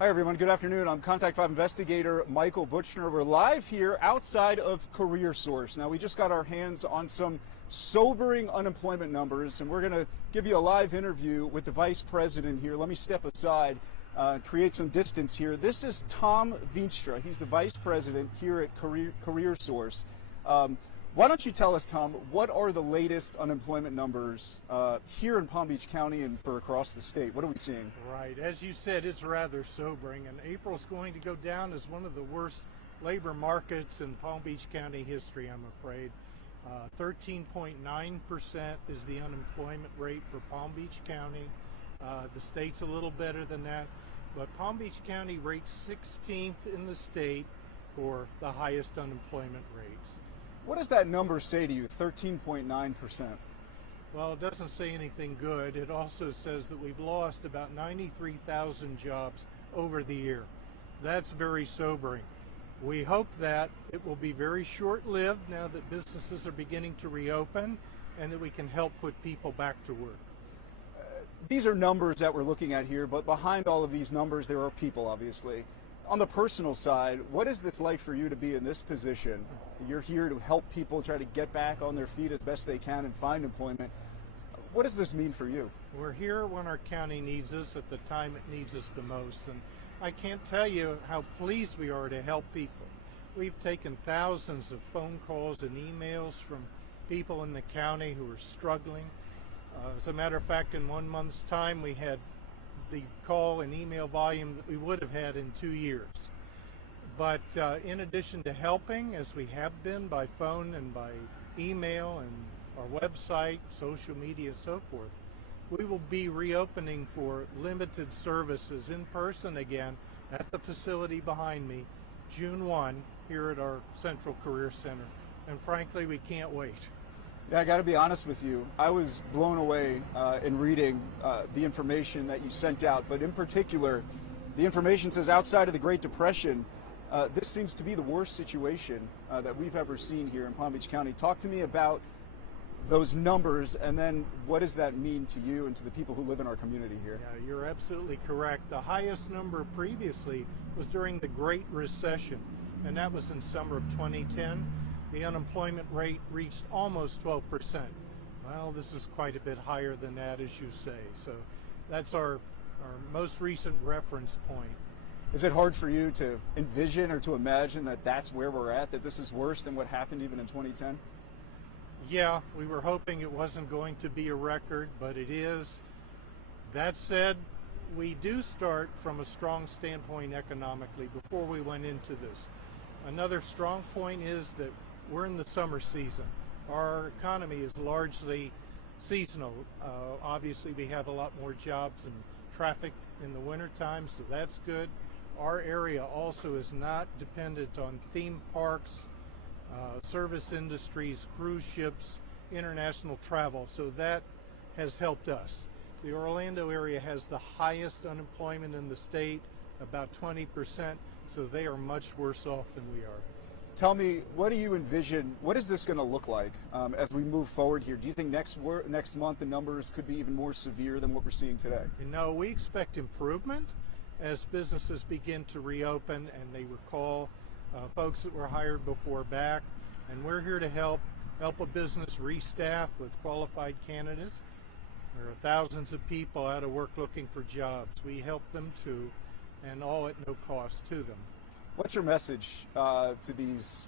Hi everyone, good afternoon. I'm Contact 5 investigator Michael Butchner. We're live here outside of Career Source. Now we just got our hands on some sobering unemployment numbers and we're going to give you a live interview with the vice president here. Let me step aside, create some distance here. This is Tom Veenstra. He's the vice president here at Career Source. Why don't you tell us, Tom, what are the latest unemployment numbers here in Palm Beach County and for across the state? What are we seeing? Right. As you said, it's rather sobering, and April's going to go down as one of the worst labor markets in Palm Beach County history, I'm afraid. 13.9% is the unemployment rate for Palm Beach County. The state's a little better than that, but Palm Beach County rates 16th in the state for the highest unemployment rates. What does that number say to you, 13.9%? Well, it doesn't say anything good. It also says that we've lost about 93,000 jobs over the year. That's very sobering. We hope that it will be very short-lived now that businesses are beginning to reopen and that we can help put people back to work. These are numbers that we're looking at here, but behind all of these numbers there are people, obviously. On the personal side, what is this like for you to be in this position? You're here to help people try to get back on their feet as best they can and find employment. What does this mean for you? We're here when our county needs us at the time it needs us the most. And I can't tell you how pleased we are to help people. We've taken thousands of phone calls and emails from people in the county who are struggling. As a matter of fact, in 1 month's time, we had the call and email volume that we would have had in 2 years. But in addition to helping, as we have been by phone and by email and our website, social media, and so forth, we will be reopening for limited services in person again at the facility behind me, June 1, here at our Central Career Center. And frankly, we can't wait. Yeah, I got to be honest with you. I was blown away in reading the information that you sent out, but in particular, the information says outside of the Great Depression, this seems to be the worst situation that we've ever seen here in Palm Beach County. Talk to me about those numbers, and then what does that mean to you and to the people who live in our community here? Yeah, you're absolutely correct. The highest number previously was during the Great Recession, and that was in summer of 2010. The unemployment rate reached almost 12%. Well, this is quite a bit higher than that, as you say. So that's our most recent reference point. Is it hard for you to envision or to imagine that that's where we're at, that this is worse than what happened even in 2010? Yeah, we were hoping it wasn't going to be a record, but it is. That said, we do start from a strong standpoint economically before we went into this. Another strong point is that we're in the summer season. Our economy is largely seasonal. Obviously, we have a lot more jobs and traffic in the wintertime, so that's good. Our area also is not dependent on theme parks, service industries, cruise ships, international travel, so that has helped us. The Orlando area has the highest unemployment in the state, about 20%, so they are much worse off than we are. Tell me, what do you envision, what is this going to look like as we move forward here? Do you think next month the numbers could be even more severe than what we're seeing today? No, we expect improvement as businesses begin to reopen and they recall folks that were hired before back, and we're here to help a business restaff with qualified candidates. There are thousands of people out of work looking for jobs. We help them too, and all at no cost to them. What's your message to these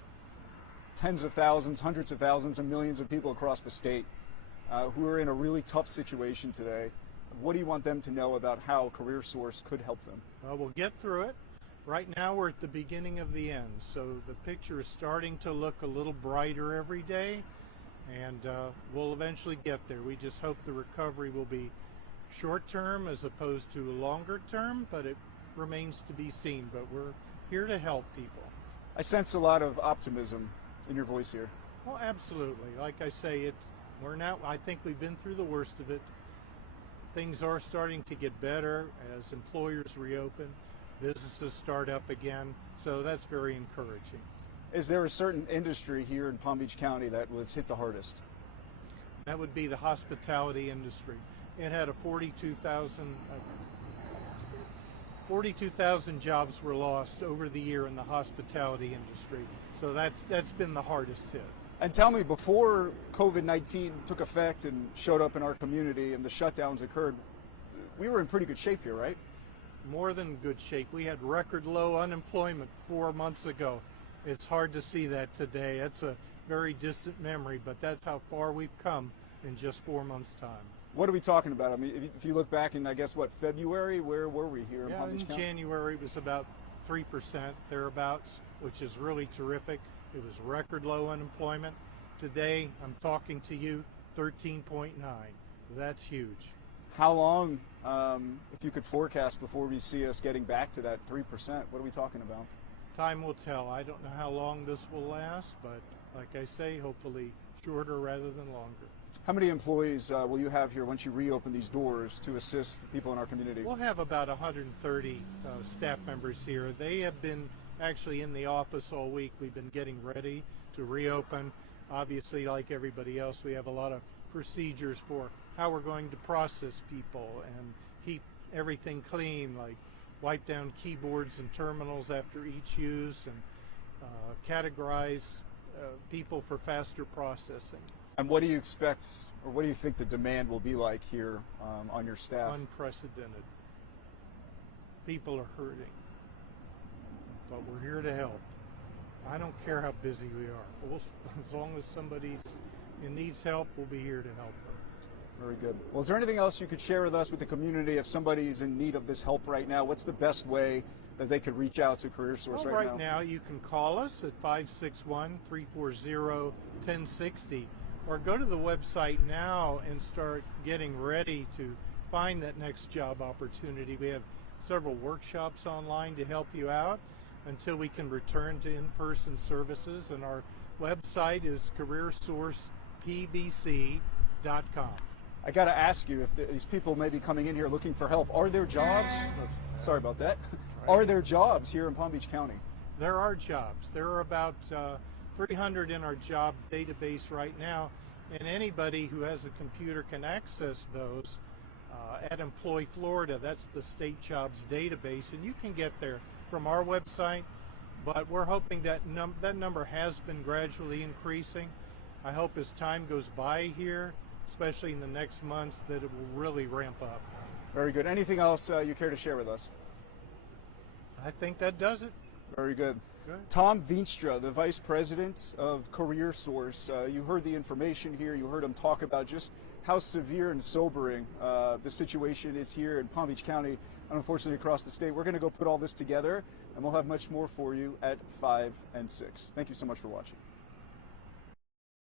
tens of thousands, hundreds of thousands, and millions of people across the state who are in a really tough situation today? What do you want them to know about how Career Source could help them? We'll get through it. Right now we're at the beginning of the end, so the picture is starting to look a little brighter every day, and we'll eventually get there. We just hope the recovery will be short-term as opposed to longer-term, but it remains to be seen. But we're here to help people. I sense a lot of optimism in your voice here. Well, absolutely. Like I say, I think we've been through the worst of it. Things are starting to get better as employers reopen, businesses start up again, so that's very encouraging. Is there a certain industry here in Palm Beach County that was hit the hardest? That would be the hospitality industry. It had a 42,000 42,000 jobs were lost over the year in the hospitality industry. So that's been the hardest hit. And tell me, before COVID-19 took effect and showed up in our community and the shutdowns occurred, we were in pretty good shape here, right? More than good shape. We had record low unemployment 4 months ago. It's hard to see that today. That's a very distant memory, but that's how far we've come in just 4 months' time. What are we talking about? I mean, if you look back in, I guess, what, February? Where were we here in Palm Beach County? January it was about 3%, thereabouts, which is really terrific. It was record low unemployment. Today, I'm talking to you, 13.9. That's huge. How long, if you could forecast before we see us getting back to that 3%, what are we talking about? Time will tell. I don't know how long this will last, but like I say, hopefully shorter rather than longer. How many employees will you have here once you reopen these doors to assist people in our community? We'll have about 130 staff members here. They have been actually in the office all week. We've been getting ready to reopen. Obviously, like everybody else, we have a lot of procedures for how we're going to process people and keep everything clean, like wipe down keyboards and terminals after each use and categorize people for faster processing. And what do you expect, or what do you think the demand will be like here on your staff? Unprecedented. People are hurting, but we're here to help. I don't care how busy we are. As long as somebody needs help, we'll be here to help them. Very good. Well, is there anything else you could share with us, with the community, if somebody's in need of this help right now? What's the best way that they could reach out to CareerSource right now? Right now, you can call us at 561-340-1060, or go to the website now and start getting ready to find that next job opportunity. We have several workshops online to help you out until we can return to in-person services, and our website is CareerSourcePBC.com. I got to ask you, if these people may be coming in here looking for help, are there jobs? Sorry about that. Right. Are there jobs here in Palm Beach County? There are jobs. There are about 300 in our job database right now, and anybody who has a computer can access those at Employ Florida. That's the state jobs database, and you can get there from our website, but we're hoping that that number has been gradually increasing. I hope as time goes by here, especially in the next months, that it will really ramp up. Very good. Anything else you care to share with us? I think that does it. Very good. Good. Tom Veenstra, the Vice President of CareerSource. You heard the information here. You heard him talk about just how severe and sobering the situation is here in Palm Beach County and unfortunately across the state. We're going to go put all this together, and we'll have much more for you at 5 and 6. Thank you so much for watching.